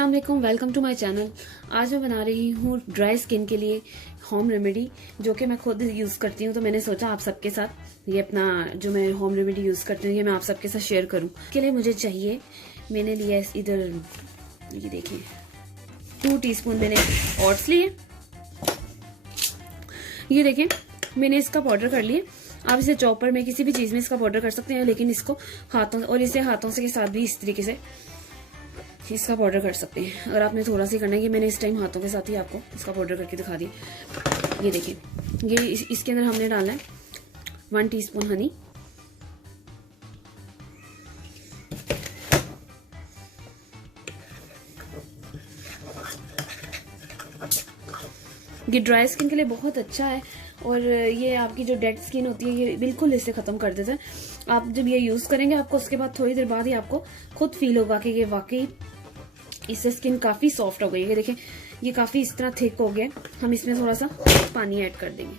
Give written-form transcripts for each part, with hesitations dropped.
अस्सलाम वालेकुम, welcome to my channel. आज मैं बना रही हूँ ड्राई स्किन के लिए होम रेमेडी, जो कि मैं खुद यूज करती हूँ। तो मैंने सोचा आप सबके साथ ये अपना जो मैं होम रेमेडी यूज करती हूँ ये मैं आप सबके साथ शेयर करूँ। इसके लिए मुझे चाहिए, मैंने लिया इधर, ये देखिए 2 टीस्पून मैंने ओट्स लिए। ये देखें मैंने इसका पाउडर कर लिया। आप इसे चॉपर में किसी भी चीज में इसका पाउडर कर सकते हैं, लेकिन इसको हाथों और इसे हाथों से के साथ भी इस तरीके से इसका पाउडर कर सकते हैं। अगर आपने थोड़ा सा करना है, कि मैंने इस टाइम हाथों के साथ ही आपको इसका पाउडर करके दिखा दिया। ये देखिए, ये इसके अंदर हमने डालना है 1 टीस्पून हनी, ये ड्राई स्किन के लिए बहुत अच्छा है और ये आपकी जो डेड स्किन होती है ये बिल्कुल इसे खत्म कर देता है। आप जब ये यूज करेंगे आपको उसके बाद थोड़ी देर बाद ही आपको खुद फील होगा कि ये वाकई इससे स्किन काफी सॉफ्ट हो गई है। ये देखें, ये काफी इस तरह थिक हो गया। हम इसमें थोड़ा सा पानी ऐड कर देंगे।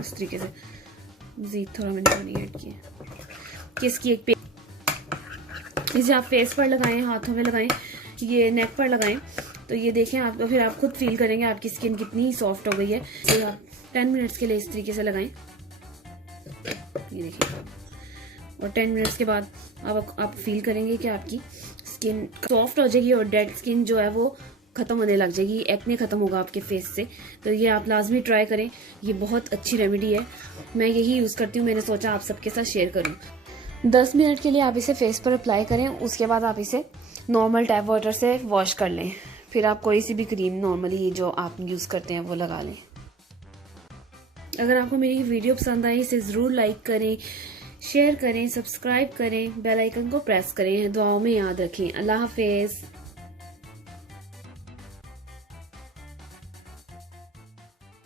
इस तरीके से मजीद थोड़ा मैंने पानी ऐड किया कि इसकी एक इसे आप फेस पर लगाएं, हाथों में लगाएं, ये नेक पर लगाएं, तो ये देखें आप, तो फिर आप खुद फील करेंगे आपकी स्किन कितनी सॉफ्ट हो गई है। तो आप 10 मिनट्स के लिए इस तरीके से लगाएं। ये देखिए, और 10 मिनट्स के बाद आप फील करेंगे कि आपकी स्किन सॉफ्ट हो जाएगी और डेड स्किन जो है वो खत्म होने लग जाएगी, एक्ने खत्म होगा आपके फेस से। तो ये आप लाजमी ट्राई करें, ये बहुत अच्छी रेमेडी है। मैं यही यूज करती हूँ, मैंने सोचा आप सबके साथ शेयर करूँ। 10 मिनट के लिए आप इसे फेस पर अप्लाई करें, उसके बाद आप इसे नॉर्मल टैप वाटर से वॉश कर लें। फिर आप कोई सी भी क्रीम नॉर्मली जो आप यूज करते हैं वो लगा लें। अगर आपको मेरी वीडियो पसंद आई इसे जरूर लाइक करें, शेयर करें, सब्सक्राइब करें, बेल आइकन को प्रेस करें। दुआओं में याद रखें। अल्लाह हाफिज।